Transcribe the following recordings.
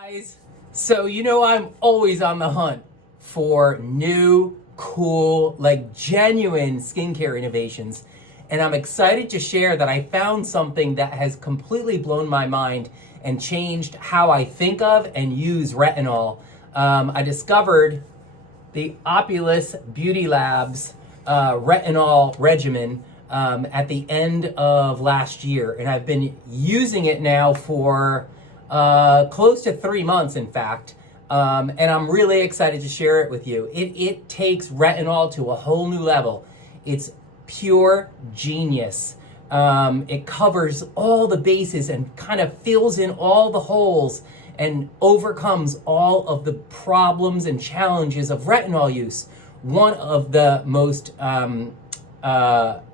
Guys, so I'm always on the hunt for new, cool, like genuine skincare innovations. And I'm excited to share that I found something that has completely blown my mind and changed how I think of and use retinol. I discovered the OPULUS Beauty Labs retinol regimen at the end of last year. And I've been using it now for close to 3 months, in fact. And I'm really excited to share it with you. It takes retinol to a whole new level. It's pure genius. It covers all the bases and kind of fills in all the holes and overcomes all of the problems and challenges of retinol use. One of the most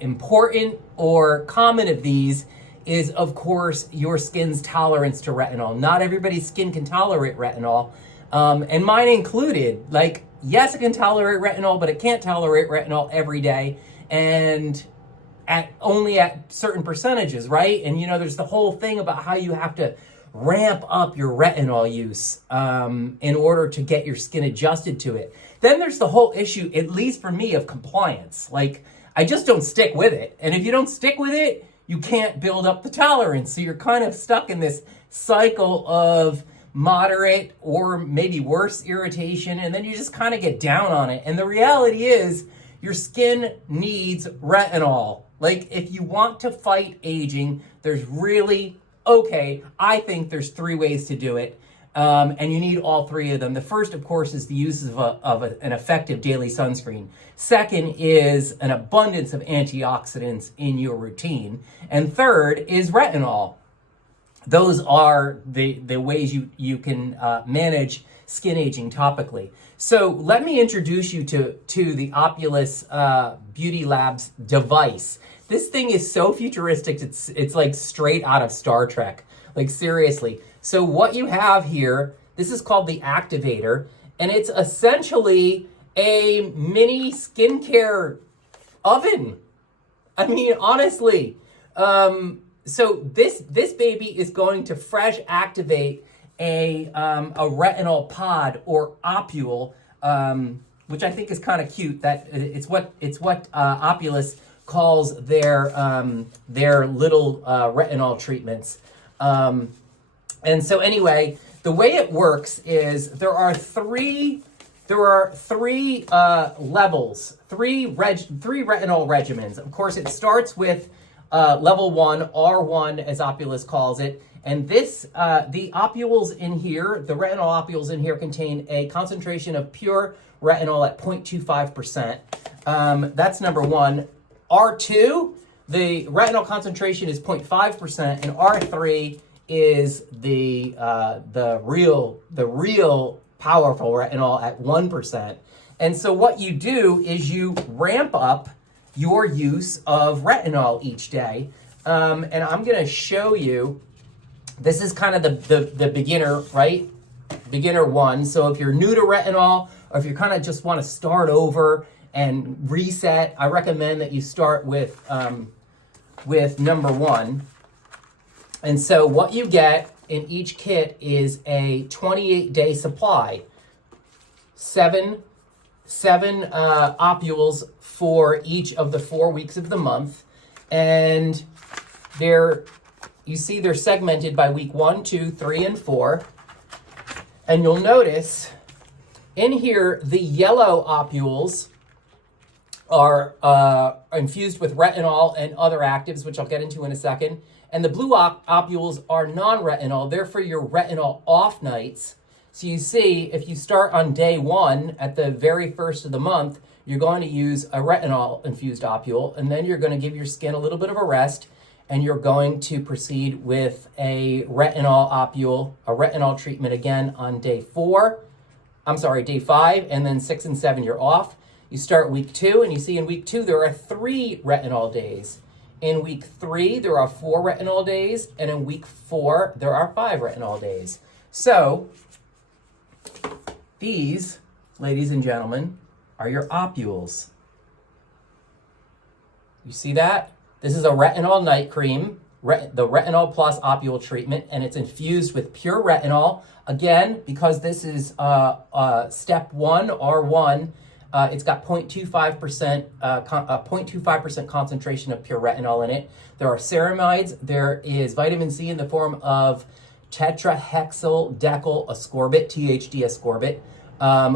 important or common of these is, of course, your skin's tolerance to retinol. Not everybody's skin can tolerate retinol, and mine included. Like, yes, it can tolerate retinol, but it can't tolerate retinol every day, and only at certain percentages, right? And there's the whole thing about how you have to ramp up your retinol use in order to get your skin adjusted to it. Then there's the whole issue, at least for me, of compliance. Like, I just don't stick with it. And if you don't stick with it, you can't build up the tolerance. So you're kind of stuck in this cycle of moderate or maybe worse irritation, and then you just kind of get down on it. And the reality is, your skin needs retinol. Like, if you want to fight aging, there's I think there's 3 ways to do it. And you need all 3 of them. The first, of course, is the use of an effective daily sunscreen. Second is an abundance of antioxidants in your routine. And third is retinol. Those are the ways you can manage skin aging topically. So let me introduce you to the OPULUS Beauty Labs device. This thing is so futuristic, it's like straight out of Star Trek. Like, seriously. So what you have here, this is called the Activator, and it's essentially a mini skincare oven. I mean, honestly. So this baby is going to fresh activate a retinol pod, or Opoule, which I think is kind of cute. That it's what OPULUS calls their little retinol treatments. And so anyway, the way it works is there are three levels, three retinol regimens. Of course, it starts with level 1, R1, as OPULUS calls it. And this, the opules in here, the retinol opules in here contain a concentration of pure retinol at 0.25%. That's number 1. R2, the retinol concentration is 0.5%, and R3 is the real powerful retinol at 1%. And so what you do is you ramp up your use of retinol each day. And I'm going to show you. This is kind of the beginner, right? Beginner 1. So if you're new to retinol, or if you kind of just want to start over and reset, I recommend that you start with number 1. And so what you get in each kit is a 28-day supply. 7 opules for each of the 4 weeks of the month. And you see they're segmented by week 1, 2, 3, and 4. And you'll notice in here, the yellow opules are infused with retinol and other actives, which I'll get into in a second. And the blue opules are non-retinol. They're for your retinol off nights. So you see, if you start on day 1 at the very first of the month, you're going to use a retinol-infused opule, and then you're going to give your skin a little bit of a rest, and you're going to proceed with a retinol opule, a retinol treatment again on day 5, and then 6 and 7 you're off. You start week 2, and you see in week 2 there are 3 retinol days. In week 3, there are 4 retinol days, and in week 4, there are 5 retinol days. So, these, ladies and gentlemen, are your opules. You see that? This is a retinol night cream. the Retinol Plus Opule treatment, and it's infused with pure retinol. Again, because this is step 1, R1, it's got 0.25% concentration of pure retinol in it. There are ceramides. There is vitamin C in the form of tetrahexyl decyl ascorbate, THD ascorbate,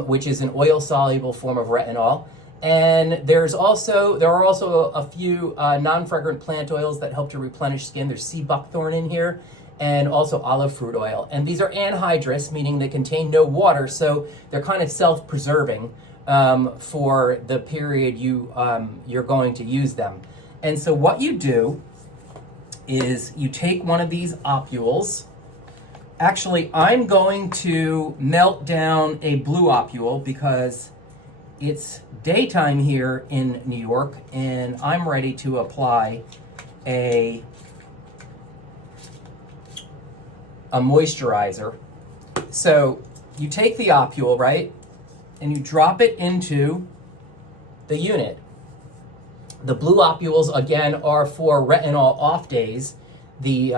which is an oil-soluble form of retinol. And there are also a few non-fragrant plant oils that help to replenish skin. There's sea buckthorn in here, and also olive fruit oil. And these are anhydrous, meaning they contain no water, so they're kind of self-preserving for the period you're going to use them. And so what you do is you take one of these Opules. Actually, I'm going to melt down a blue Opule because it's daytime here in New York, and I'm ready to apply a moisturizer. So you take the Opule, right, and you drop it into the unit. The blue Opules, again, are for retinol off days. The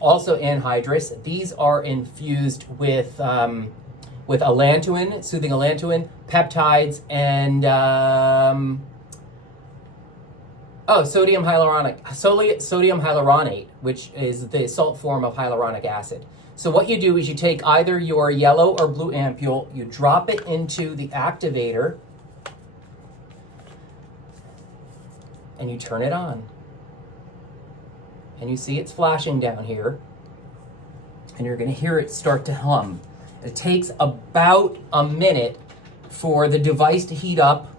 also anhydrous. These are infused with allantoin, soothing allantoin, peptides, and sodium hyaluronate, which is the salt form of hyaluronic acid. So what you do is you take either your yellow or blue ampule, you drop it into the activator, and you turn it on. And you see it's flashing down here, and you're going to hear it start to hum. It takes about a minute for the device to heat up,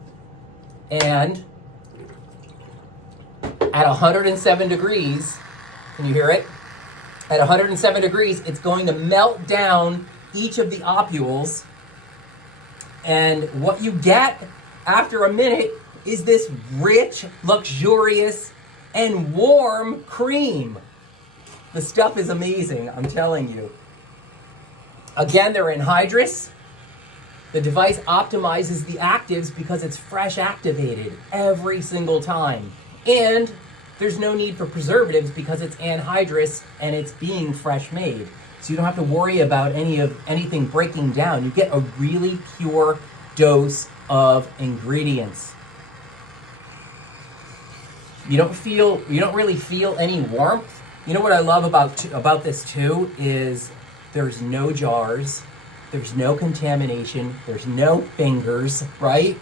and at 107 degrees, can you hear it? At 107 degrees, it's going to melt down each of the Opules, and what you get after a minute is this rich, luxurious, and warm cream. The stuff is amazing, I'm telling you. Again, they're anhydrous. The device optimizes the actives because it's fresh activated every single time. And there's no need for preservatives because it's anhydrous and it's being fresh made. So you don't have to worry about anything breaking down. You get a really pure dose of ingredients. You don't really feel any warmth. You know what I love about this too is there's no jars, there's no contamination, there's no fingers, right?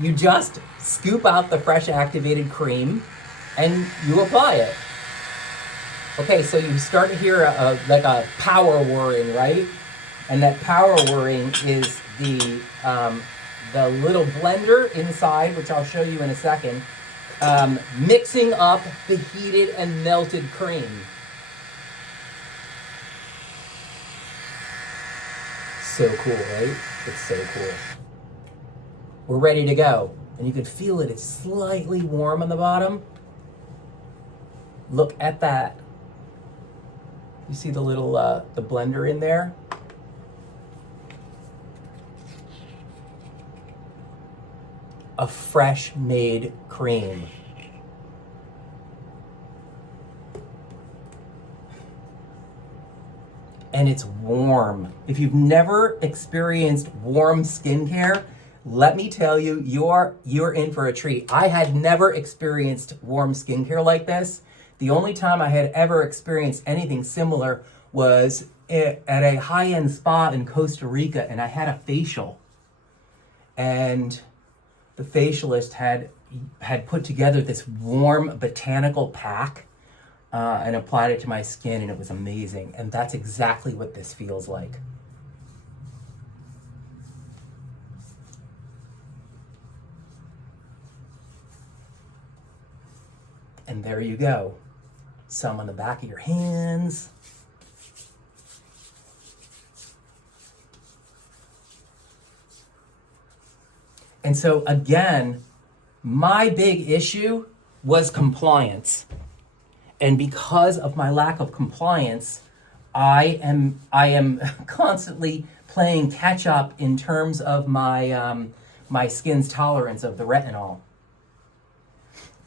You just scoop out the fresh activated cream and you apply it. Okay, so you start to hear like a power whirring, right? And that power whirring is the little blender inside, which I'll show you in a second, mixing up the heated and melted cream. So cool, right? It's so cool. We're ready to go. And you can feel it, it's slightly warm on the bottom. Look at that. You see the little, the blender in there? A fresh made cream. And it's warm. If you've never experienced warm skincare, let me tell you, you're in for a treat. I had never experienced warm skincare like this. The only time I had ever experienced anything similar was at a high-end spa in Costa Rica, and I had a facial. And the facialist had put together this warm botanical pack and applied it to my skin, and it was amazing. And that's exactly what this feels like. And there you go. Some on the back of your hands. And so again, my big issue was compliance. And because of my lack of compliance, I am constantly playing catch up in terms of my my skin's tolerance of the retinol.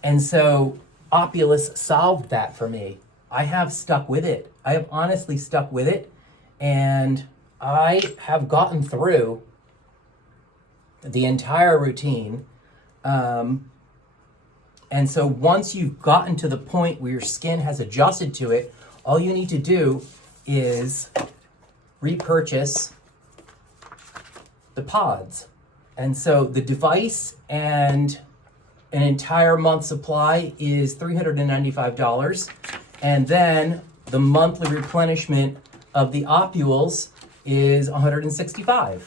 And so Opulus solved that for me. I have stuck with it. I have honestly stuck with it, and I have gotten through the entire routine. And so once you've gotten to the point where your skin has adjusted to it, all you need to do is repurchase the pods. And so the device and an entire month supply is $395. And then the monthly replenishment of the Opules is $165.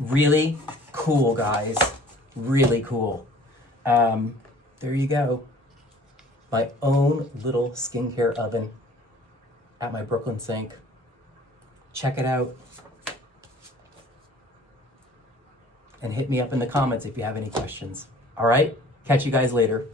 Really cool, guys. Really cool. There you go. My own little skincare oven at my Brooklyn sink. Check it out. And hit me up in the comments if you have any questions. All right? Catch you guys later.